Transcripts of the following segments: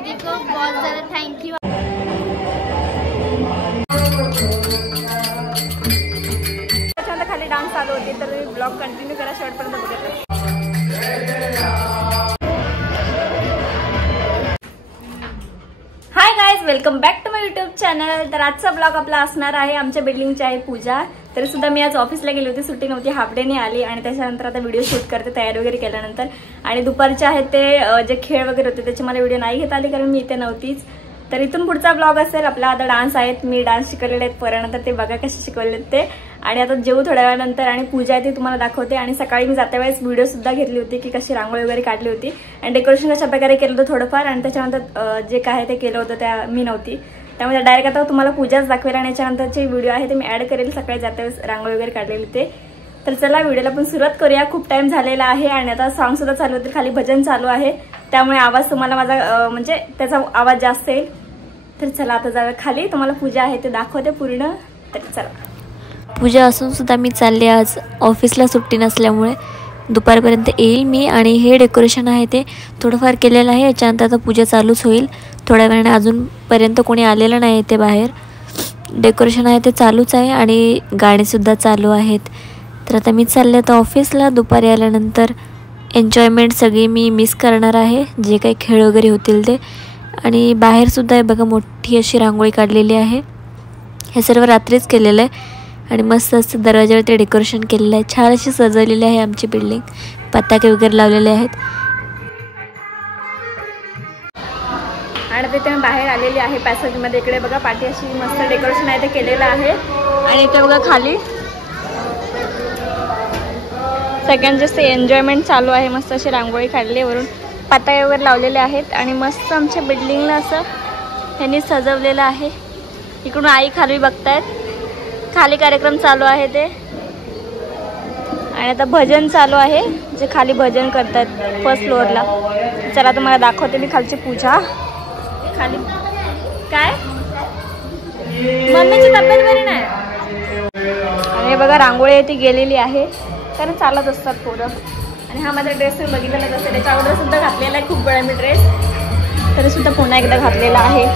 दीदी को बहुत ज़्यादा थैंक यू। त्याच्यानंतर खाली डान्स चालू होती तर तुम्ही ब्लॉग कंटिन्यू करा शेवटपर्यंत बघत. Hi guys, welcome back to my YouTube channel. तर आजचा ब्लॉग आपला असणार आहे आमच्या बिल्डिंगची आहे पूजा. तरी सुद्धा मी आज ऑफिसला गेली होती, सुट्टी नव्हती, हाफ डेने आली आणि त्याच्यानंतर आता व्हिडिओ शूट करते तयारी वगैरे केल्यानंतर. आणि दुपारचे आहेत ते जे खेळ वगैरे होते त्याचे मला व्हिडिओ नाही घेता आले कारण मी इथे नव्हतीच. तर इथून पुढचा ब्लॉग असेल आपला. आता डान्स आहेत, मी डान्स शिकवलेले आहेत पोरांना, तर ते बघा कसे शिकवलेत ते. आणि आता जेवू थोड्या वेळानंतर आणि पूजा आहे ती तुम्हाला दाखवते. आणि सकाळी मी जात्या वेळेस व्हिडिओ सुद्धा घेतली होती की कशी रांगोळी वगैरे काढली होती आणि डेकोरेशन कशा प्रकारे केलं होतं थोडंफार. आणि त्याच्यानंतर जे काय ते केलं होतं त्या मी नव्हती, त्यामुळे डायरेक्ट आता तुम्हाला पूजाच दाखवेल. आणि याच्यानंतरचे व्हिडिओ आहे ते मी ऍड करेल सकाळी जात्या वेळेस रांगोळी वगैरे काढलेली ते. तर चला व्हिडिओला पण सुरुवात करूया. खूप टाइम झालेला आहे आणि आता सॉन्ग सुद्धा चालू होते, खाली भजन चालू आहे त्यामुळे आवाज तुम्हाला माझा म्हणजे त्याचा आवाज जास्त येईल. तर चला आता जाऊया खाली, तुम्हाला पूजा आहे ते दाखवते पूर्ण. तर चला. पूजा असून सुद्धा मी चालले, आज ऑफिसला सुट्टी नसल्यामुळे दुपारपर्यंत येईल मी. आणि हे डेकोरेशन आहे ते थोडंफार केलेलं आहे, याच्यानंतर आता पूजा चालूच होईल थोड्या वेळाने. अजूनपर्यंत कोणी आलेलं नाही ते बाहेर. डेकोरेशन आहे ते चालूच आहे आणि गाणेसुद्धा चालू आहेत. तर आता मी चालले आता ऑफिसला. दुपारी आल्यानंतर एन्जॉयमेंट सगळी मी मिस करणार आहे, जे काही खेळ वगैरे होतील ते. आणि बाहेरसुद्धा आहे बघा मोठी अशी रांगोळी काढलेली आहे. हे सर्व रात्रीच केलेलं आहे आणि मस्त असं दरवाजावर ते डेकोरेशन केलेलं आहे. छान अशी सजवलेली आहे आमची बिल्डिंग, पताके वगैरे लावलेले आहेत. आणि तिथे मी बाहेर आलेली आहे पॅसेजमध्ये. इकडे बघा पाठी अशी मस्त डेकोरेशन आहे ते केलेलं आहे. आणि इथे बघा खाली सगळ्यांचे असं एन्जॉयमेंट चालू आहे. मस्त अशी रांगोळी काढली, वरून पताके वगैरे लावलेले आहेत आणि मस्त आमच्या बिल्डिंगला असं ह्यांनी सजवलेलं आहे. इकडून आई खाली बघतायत, खाली कार्यक्रम चालू आहे ते. आणि आता भजन चालू आहे, जे खाली भजन करतात फर्स्ट फ्लोअरला. चला तुम्हाला दाखवते मी खालची पूजा. खाली काय मम्मीची तब्येत बरी नाही. आणि बघा रांगोळी आहे ती गेलेली आहे कारण चालत असतात पोरं. आणि हा माझा ड्रेस तुम्ही बघितलेलाच असेल, त्याच्या अगोदर सुद्धा घातलेला आहे खूप वेळा मी ड्रेस, तरी सुद्धा पुन्हा एकदा घातलेला आहे.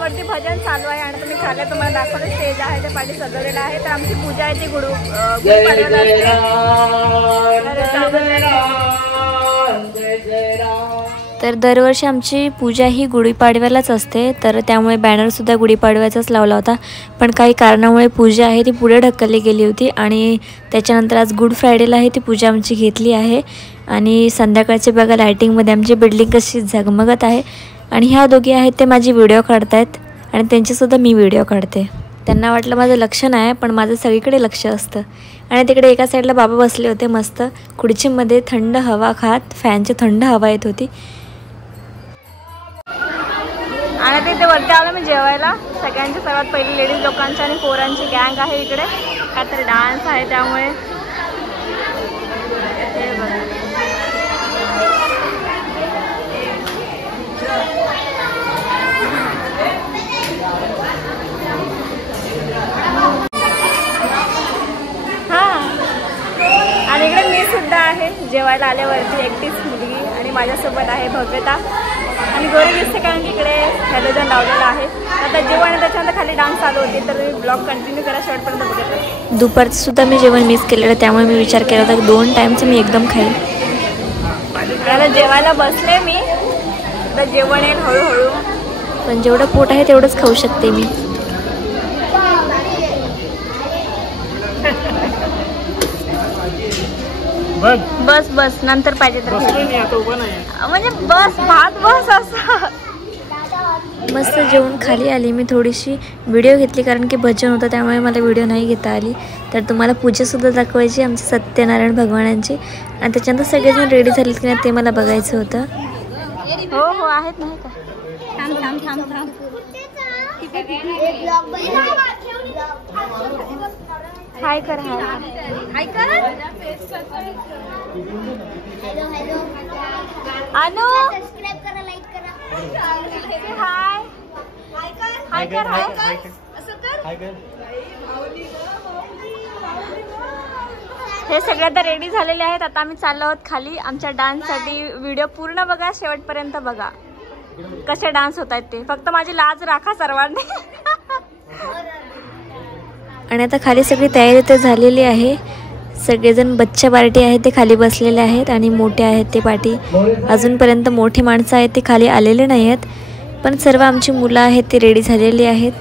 वरती भजन चालू आहे आणि तुम्ही खाली तुम्हाला दाखवलं स्टेज आहे ते पाठी सजवलेलं आहे. तर आमची पूजा आहे ती गुढीपाडव्याला असते. तर दरवर्षी आमची पूजा ही गुढीपाडव्यालाच असते, तर त्यामुळे बॅनरसुद्धा गुढीपाडव्याचाच लावला होता. पण काही कारणामुळे पूजा आहे ती पुढे ढकलली गेली होती आणि त्याच्यानंतर आज गुड फ्रायडेला आहे ती पूजा आमची घेतली आहे. आणि संध्याकाळचे बघा लायटिंगमध्ये आमची बिल्डिंग कशी झगमगत आहे. आणि ह्या दोघी आहेत ते माझी व्हिडिओ काढतायत आणि त्यांचीसुद्धा मी व्हिडिओ काढते. त्यांना वाटलं माझं लक्ष नाही, पण माझं सगळीकडे लक्ष असतं. आणि तिकडे एका साईडला बाबा बसले होते मस्त खुर्चीमध्ये थंड हवा खात, फॅनची थंड हवा येत होती. आणि तिथे वरती आलं मी जेवायला. सगळ्यांची सर्वात पहिली लेडीज लोकांची आणि पोरांची गँग आहे इकडे, काहीतरी डान्स आहे त्यामुळे. आणि इकडे मी सुद्धा आहे जेवायला आल्यावरती, एकटीच मुलगी. आणि माझ्यासोबत आहे भव्यता आणि गोरी दिसते कारण की इकडे हॅलोजन लावलेलं आहे. आता जेवण आणि त्याच्यानंतर खाली डान्स चालू होती, तर ब्लॉग कंटिन्यू करा शेवटपर्यंत बघत. दुपारचं सुद्धा मी जेवण मिस केलेलं, त्यामुळे मी विचार केला होता की 2 टाईमचं मी एकदम खाईन. आता जेवायला बसले मी, आता जेवण येईल हळूहळू. पण जेवढं पोट आहे तेवढंच खाऊ शकते मी. बस बस नंतर पाहिजे तर म्हणजे बस भात बस असं. मस्त जेवण खाली आली. मी थोडीशी व्हिडिओ घेतली कारण की भजन होतं त्यामुळे मला व्हिडिओ नाही घेता आली. तर तुम्हाला पूजासुद्धा दाखवायची आमच्या सत्यनारायण भगवानांची. आणि त्याच्यानंतर सगळेजण रेडी झालेत की नाही ते मला बघायचं होतं. हो हो आहेत नाही का. हाय कर हाय कर अनु सबस्क्राइब करा, लाईक करा. हाय हाय कर हाय असं कर. हे सगळे आता रेडी झालेले आहेत. आता आम्ही चाललो आहोत खाली आमच्या डान्ससाठी. व्हिडिओ पूर्ण बघा, शेवटपर्यंत बघा कसे डान्स होत आहेत ते. फक्त माझी लाज राखा सर्वांनी. आणि आता खाली सगळी तयारी तर झालेली आहे. सगळेजण बच्चा पार्टी आहे ते खाली बसलेले आहेत आणि मोठे आहेत ते पार्टी. अजूनपर्यंत मोठी माणसं आहेत ते खाली आलेले नाही आहेत, पण सर्व आमची मुलं आहेत ते रेडी झालेली आहेत.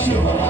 Shiva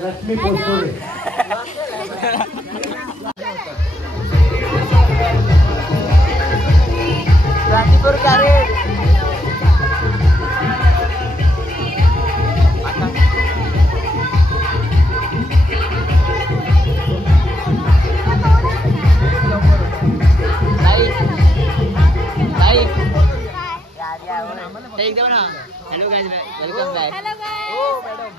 रश्मी पोतोरे एकदम ना हेलो गाइस वेलकम बैक हो मॅडम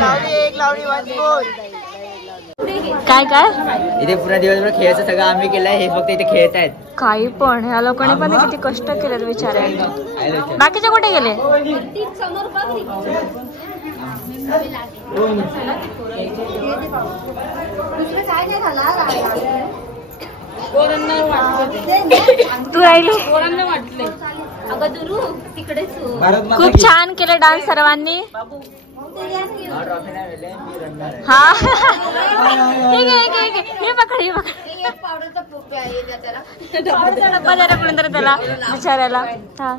आम्हाला एक लावणी काय काय इथे पुरा दिवसभर खेळायचं सगळं आम्ही केलंय हे फक्त इथे खेळत आहेत काही पण ह्या लोकांनी पण किती कष्ट केलेत विचारायला बाकीचे कुठे गेले तू राहिली खूप छान केलं डान्स सर्वांनी हा हे पकड डब्बा जरा कोणतरी त्याला विचारायला हा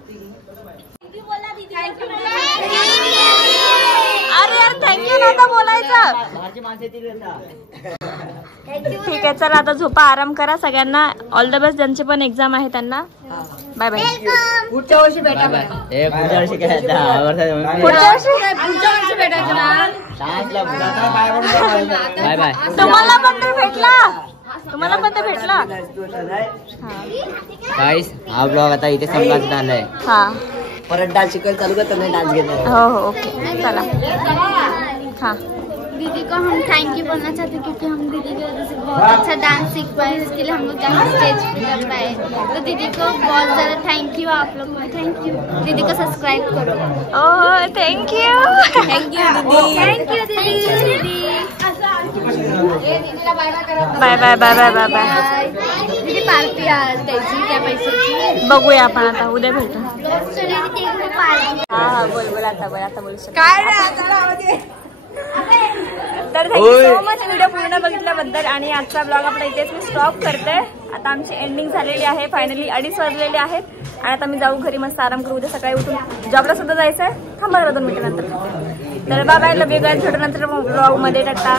अरे यार थँक्यू नव्हतं बोलायचं ठीक आहे चला आता झोपा आराम करा सगळ्यांना ऑल द बेस्ट ज्यांची पण एक्झाम आहे त्यांना बाय बाय पुढच्या वर्षी भेटा पुढच्या वर्षी भेटायचं ना बाय बाय तुम्हाला पण तर भेटला गाइस हा ब्लॉग आता इथे संपत झालाय हा परत डान्स शिकायला चालू करतो नाही डान्स घेणार हो हो ओके चला हाँ दीदी को हम थैंक यू बोलना चाहते हैं क्योंकि हम दीदी की वजह से बहुत अच्छा डांस सीख पाए इसके लिए हम लोग यहाँ स्टेज पे कर पाए तो दीदी को बहुत ज़्यादा थैंक यू आप लोग थैंक यू दीदी को सब्सक्राइब करो ओह थैंक यू दीदी bye bye bye bye bye bye दीदी पार्टी द्यायची त्या पैशाची बघूया आपण आता उद्या भेटू पार्टी हा हा बोल आता बोलू शकतो तर थँक्यू सो मच व्हिडिओ पूर्ण बघितल्याबद्दल आणि आजचा ब्लॉग आपला इथेच मी स्टॉप करते आता आमची एंडिंग झालेली आहे फायनली 2:30 वाजलेले आहेत आणि आता मी जाऊ घरी मस्त आराम करू उद्या सकाळी उठून जॉबला सुद्धा जायचं आहे थांबा 2 मिनिटानंतर तर bye bye love you guys भेटू नंतर ब्लॉग मध्ये टाटा